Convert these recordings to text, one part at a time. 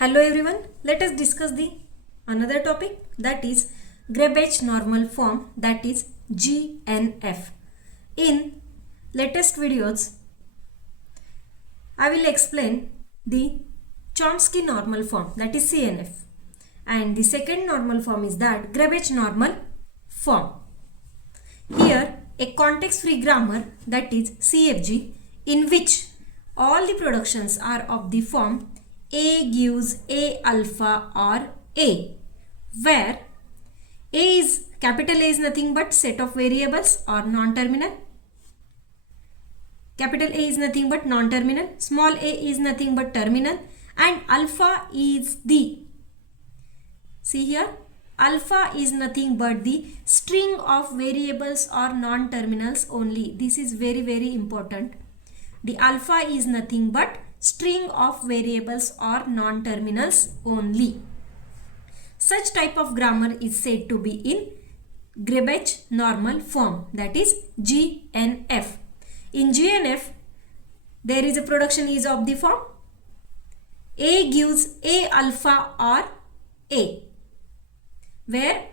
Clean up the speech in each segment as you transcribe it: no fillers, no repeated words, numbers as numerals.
Hello everyone, let us discuss the another topic, that is Greibach Normal Form, that is GNF. In latest videos, I will explain the Chomsky normal form, that is CNF, and the second normal form is that Greibach Normal Form. Here a context-free grammar, that is CFG, in which all the productions are of the form A gives A alpha or A, where A is nothing but set of variables or non-terminal. Capital A is nothing but non-terminal. Small a is nothing but terminal. And alpha is the, see here, alpha is nothing but the string of variables or non-terminals only. This is very important. The alpha is nothing but string of variables or non-terminals only. Such type of grammar is said to be in Greibach normal form, that is GNF. In GNF, there is a production is of the form A gives A alpha or A, where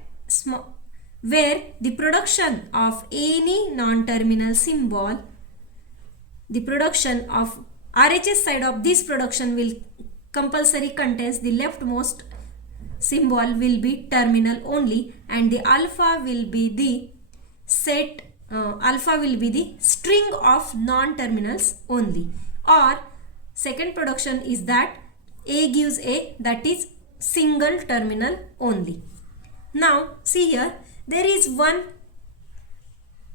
the production of any non-terminal symbol, the production of RHS side of this production will compulsory contains the leftmost symbol will be terminal only, and the alpha will be the string of non-terminals only. Or second production is that A gives A, that is single terminal only. Now see here, there is one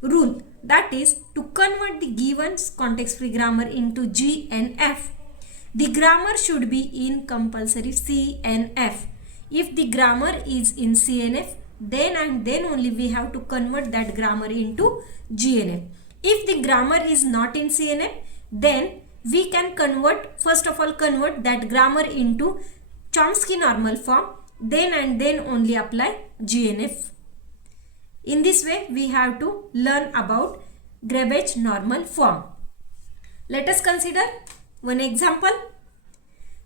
rule, that is to convert the given context-free grammar into GNF. The grammar should be in compulsory CNF. If the grammar is in CNF, then and then only we have to convert that grammar into GNF. If the grammar is not in CNF, then we can first of all convert that grammar into Chomsky normal form, then and then only apply GNF. In this way, we have to learn about Greibach normal form. Let us consider one example.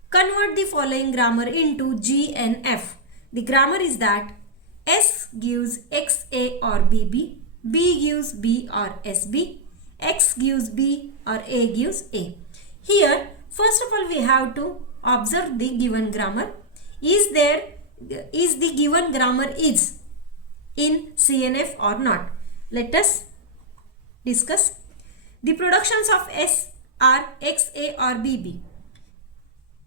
Convert the following grammar into GNF. The grammar is that S gives XA or BB, B gives B or SB, X gives B or A gives A. Here, first of all, we have to observe the given grammar. Is the given grammar is in CNF or not? Let us discuss. The productions of S are XA or BB.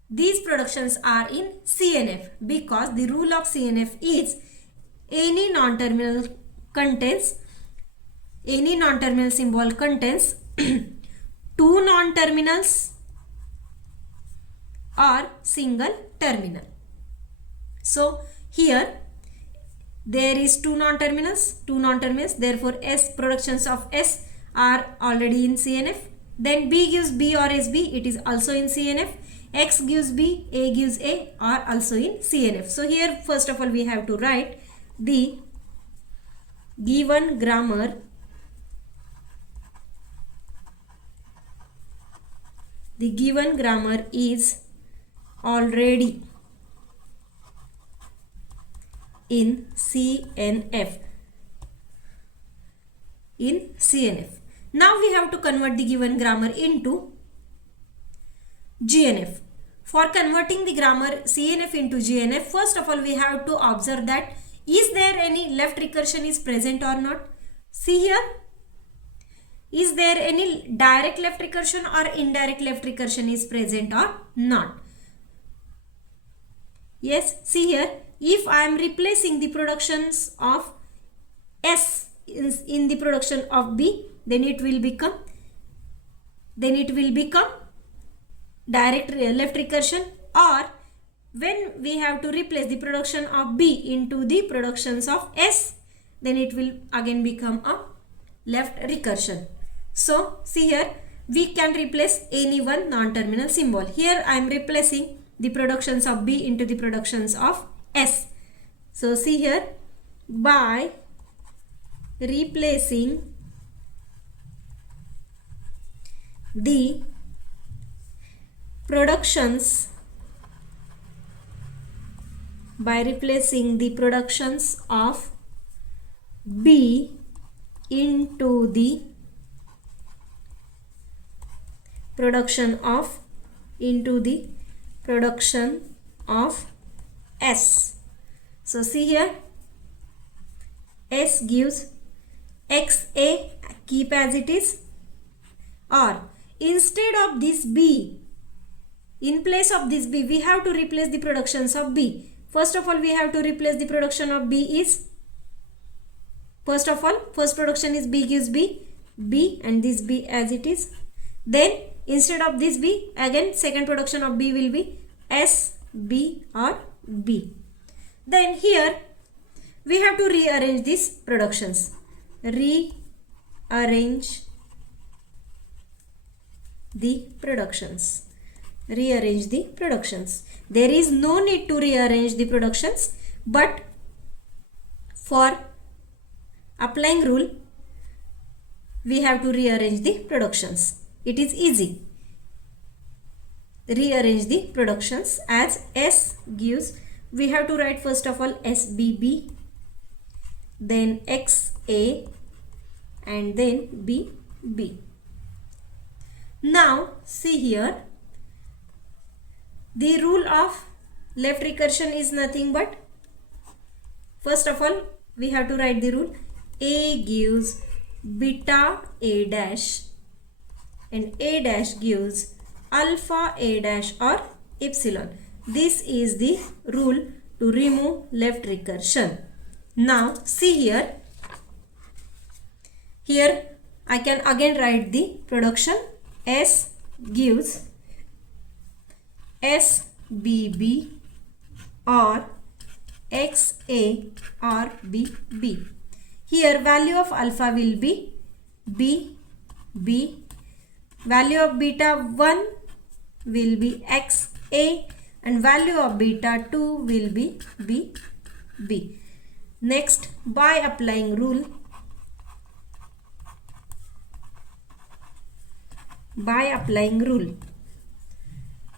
These productions are in CNF because the rule of CNF is any non-terminal symbol contains two non-terminals or single terminal. So here there is two non-terminals, therefore S productions of S are already in CNF. Then B gives B or SB, it is also in CNF. X gives B, A gives A are also in CNF. So here first of all we have to write the given grammar is already in CNF. Now we have to convert the given grammar into GNF. For converting the grammar CNF into GNF, first of all we have to observe that is there any left recursion is present or not. See here, is there any direct left recursion or indirect left recursion is present or not? Yes, see here, if I am replacing the productions of S in the production of B, then it will become direct left recursion, or when we have to replace the production of B into the productions of S, then it will again become a left recursion. So see here, we can replace any one non-terminal symbol. Here I am replacing the productions of B into the productions of S. So see here, by replacing the productions by replacing the productions of B into the production of S. So see here, S gives XA, keep as it is, or instead of this B, in place of this B, we have to replace the productions of B. First of all, we have to replace the production of B is, first production is B gives B, and this B as it is. Then instead of this B, again second production of B will be S, B or B. Then here we have to rearrange these productions. Rearrange the productions. There is no need to rearrange the productions, but for applying rule we have to rearrange the productions. It is easy. Rearrange the productions as S gives, we have to write first of all SBB, then XA and then BB. Now see here, the rule of left recursion is nothing but, first of all we have to write the rule A gives beta A dash and A dash gives alpha A dash or epsilon. This is the rule to remove left recursion. Now see here, I can again write the production. S gives SBB or XA or BB. Here value of alpha will be BB, value of beta 1 will be XA and value of beta 2 will be BB. Next, by applying rule,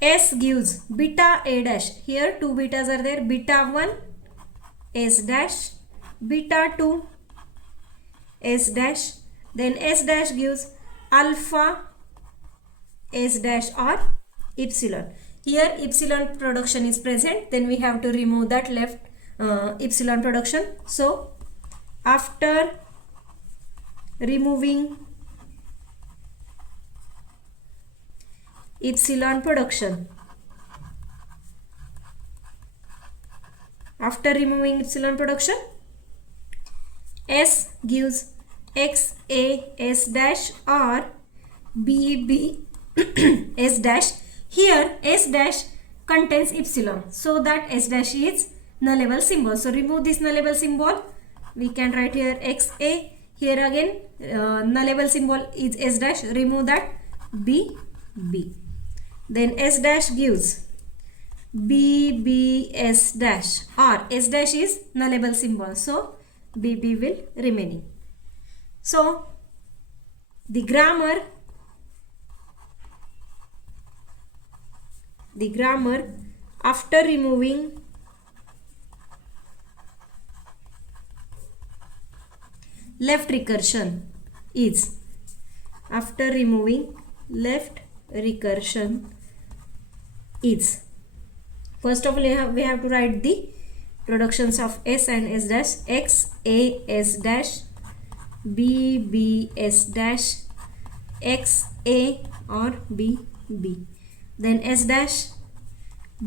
S gives beta A dash, here two betas are there, beta 1 S dash, beta 2 S dash, then S dash gives alpha S dash or epsilon. Here epsilon production is present, then we have to remove that left epsilon production. So after removing epsilon production, S gives XA S dash or BB S dash. Here S dash contains epsilon, so that S dash is nullable symbol. So remove this nullable symbol. We can write here XA. Here again nullable symbol is S dash. Remove that BB. Then S dash gives BB S dash, or S dash is nullable symbol, so BB will remaining. So the grammar after removing left recursion is, first of all we have to write the productions of S and S dash, X A S dash, B B S dash, X A or B B, then S dash,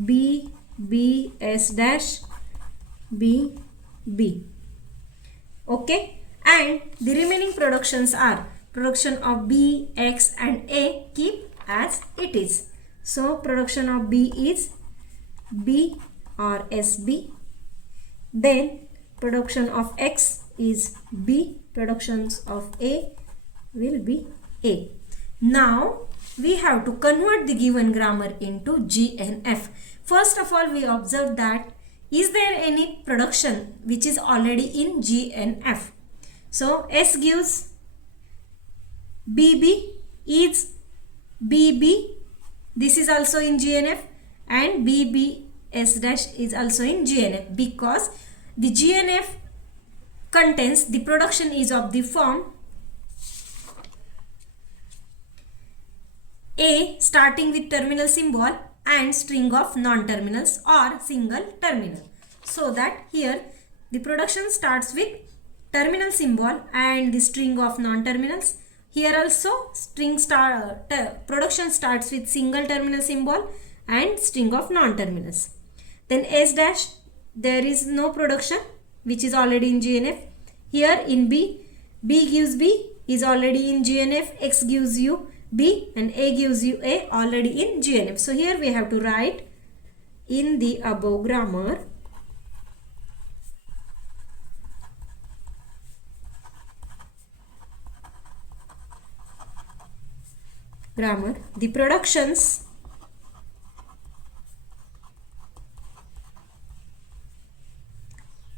B B S dash, B B. Okay, and the remaining productions are production of B, X and A, keep as it is. So production of B is B or SB, then production of X is B, productions of A will be A. Now we have to convert the given grammar into GNF. First of all, we observe that is there any production which is already in GNF. So S gives BB is BB, this is also in GNF, and BB S dash is also in GNF, because the GNF contains the production is of the form A starting with terminal symbol and string of non-terminals or single terminal. So that here the production starts with terminal symbol and the string of non-terminals. Here also production starts with single terminal symbol and string of non-terminals. Then S dash, there is no production which is already in GNF. Here in B, B gives B is already in GNF, X gives you B and A gives you A already in GNF. So here we have to write in the above grammar the productions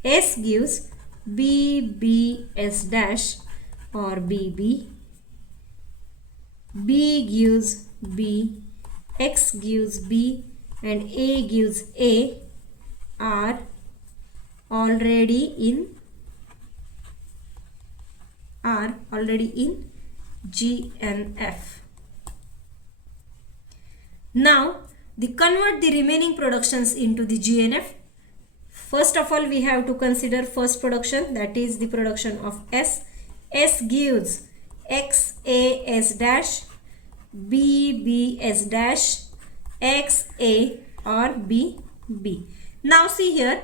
S gives B, B, S dash or B, B. B gives B, X gives B and A gives A are already in GNF. Now convert the remaining productions into the GNF. First of all, we have to consider first production, that is the production of S. S gives X A S dash, B B S dash, X A or B B. Now see here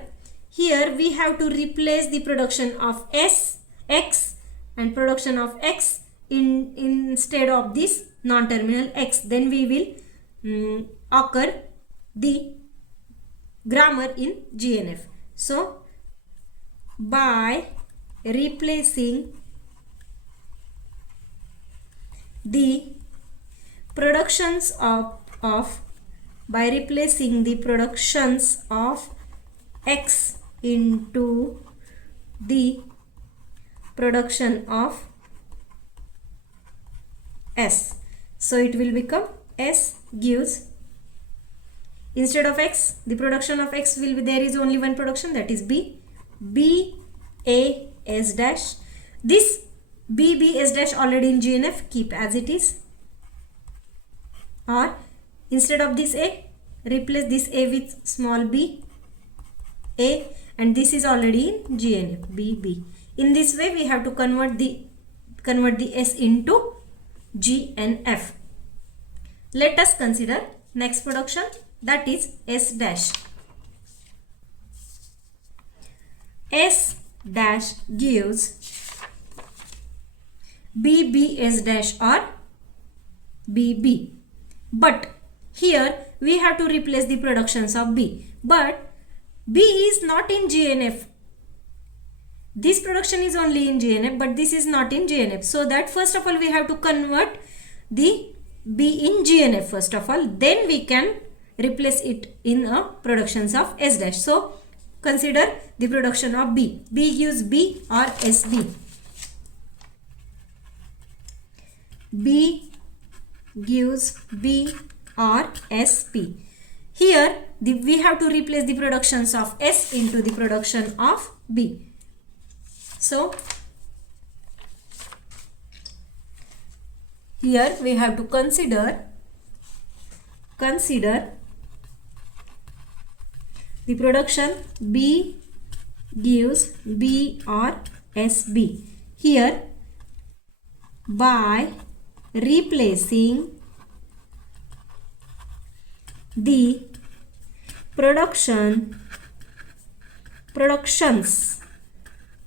we have to replace the production of S, X and production of X instead of this non-terminal X. Then we will occur the grammar in GNF. So by replacing the productions of X into the production of S. So it will become S gives, instead of X, the production of X will be, there is only one production, that is B. B A S dash. This B B S dash already in GNF, keep as it is. Or instead of this A, replace this A with small b A, and this is already in GNF, B B. In this way we have to convert the S into GNF. Let us consider next production, that is S dash. S dash gives B B S dash or B B. But here we have to replace the productions of B. But B is not in GNF. This production is only in GNF, but this is not in GNF. So that first of all we have to convert the B in GNF first of all. Then we can replace it in a productions of S dash. So consider the production of B. B gives B or SB. B gives B or SP. Here we have to replace the productions of S into the production of B. So here we have to consider the production B gives B or SB. Here by replacing the productions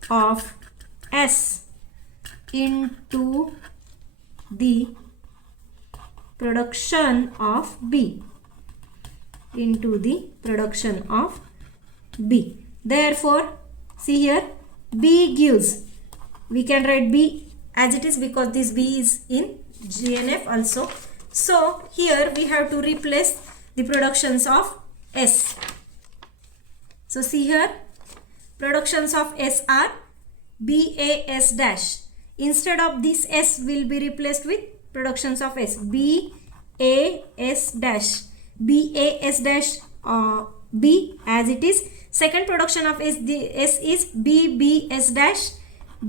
of S into the production of B, Therefore, see here B gives, we can write B as it is because this B is in GNF also. So here we have to replace the productions of S. So see here productions of S are BAS dash. Instead of this S will be replaced with productions of S. BAS dash. BAS dash B as it is. Second production of S is B, B, S dash,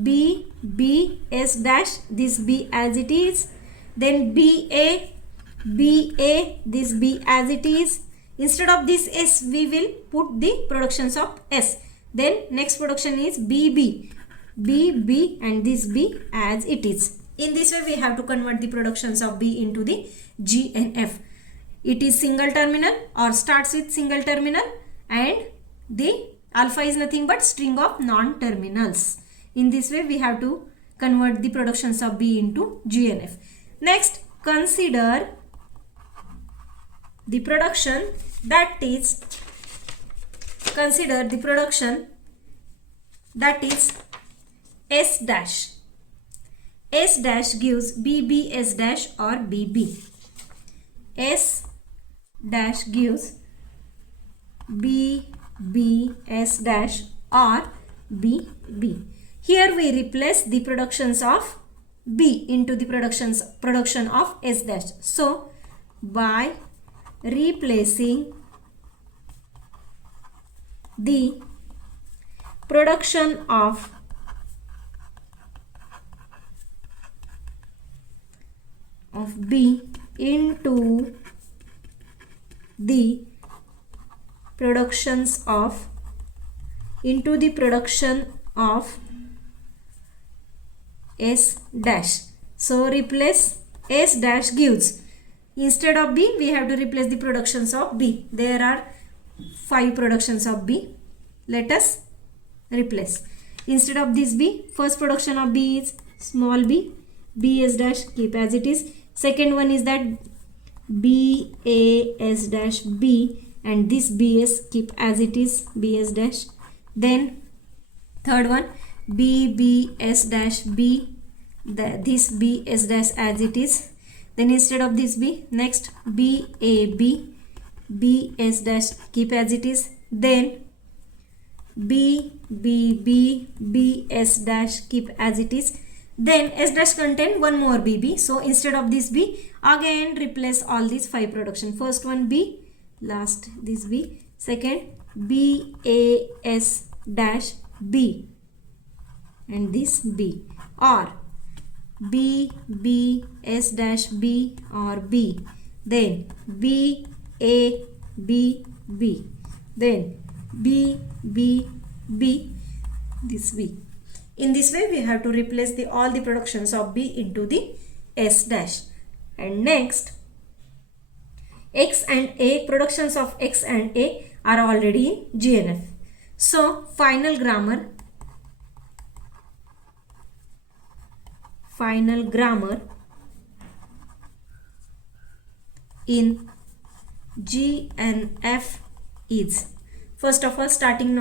B, B, S dash, this B as it is. Then B, A, B, A, this B as it is. Instead of this S, we will put the productions of S. Then next production is B, B, B, B, and this B as it is. In this way, we have to convert the productions of B into the GNF. It is single terminal or starts with single terminal, and the alpha is nothing but string of non-terminals. In this way, we have to convert the productions of B into GNF. Next, consider the production that is S dash. S dash gives BB S dash or BB. S dash gives BB S dash or BB. Here we replace the productions of B into the production of S dash. So by replacing the production of B into the production of S dash. So replace S dash gives, instead of B we have to replace the productions of B. There are 5 productions of B. Let us replace. Instead of this B, first production of B is small b, B S dash, keep as it is. Second one is that B A S dash B, and this B S keep as it is, B S dash. Then third one B B S dash B, this B S dash as it is. Then instead of this B, next B A B, B S dash keep as it is. Then B B B, B S dash keep as it is. Then S dash contain one more BB. So instead of this B, again replace all these 5 production. First one B, last this B. Second B A S dash B, and this B, or B B S dash B or B. Then B A B B. Then B B B, this B. In this way, we have to replace all the productions of B into the S dash. And next, X and A, productions of X and A are already in GNF. So, final grammar in GNF is, first of all,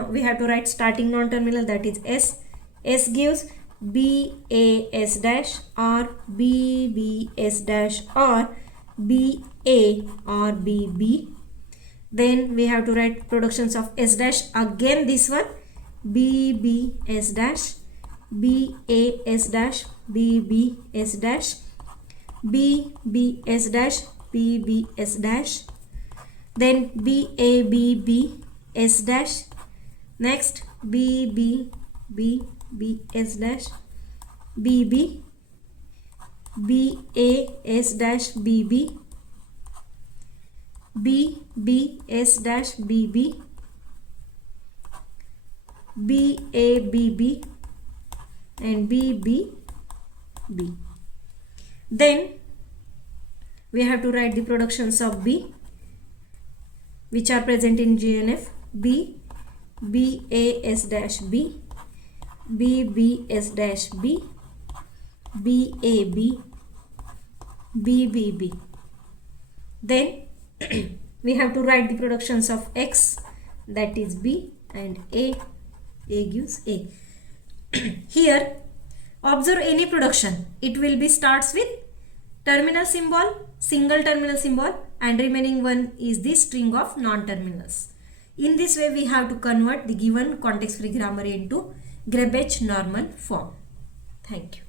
we have to write starting non-terminal, that is S. S gives B A S dash or B B S dash or B A or B B. Then we have to write productions of S dash, again this one B B S dash, B A S dash, B B S dash, B B S dash, B B S dash. Then B A B B S dash. Next B B B B S dash, B B, B A S dash B B, B B S dash B B, B A B B, and B B B. Then we have to write the productions of B which are present in GNF. B B A S dash B, B B S dash B, B A B, B B B. Then we have to write the productions of X, that is B, and A gives A. Here observe any production, it will be starts with terminal symbol, single terminal symbol, and remaining one is the string of non-terminals. In this way we have to convert the given context free grammar into Greibach normal form. Thank you.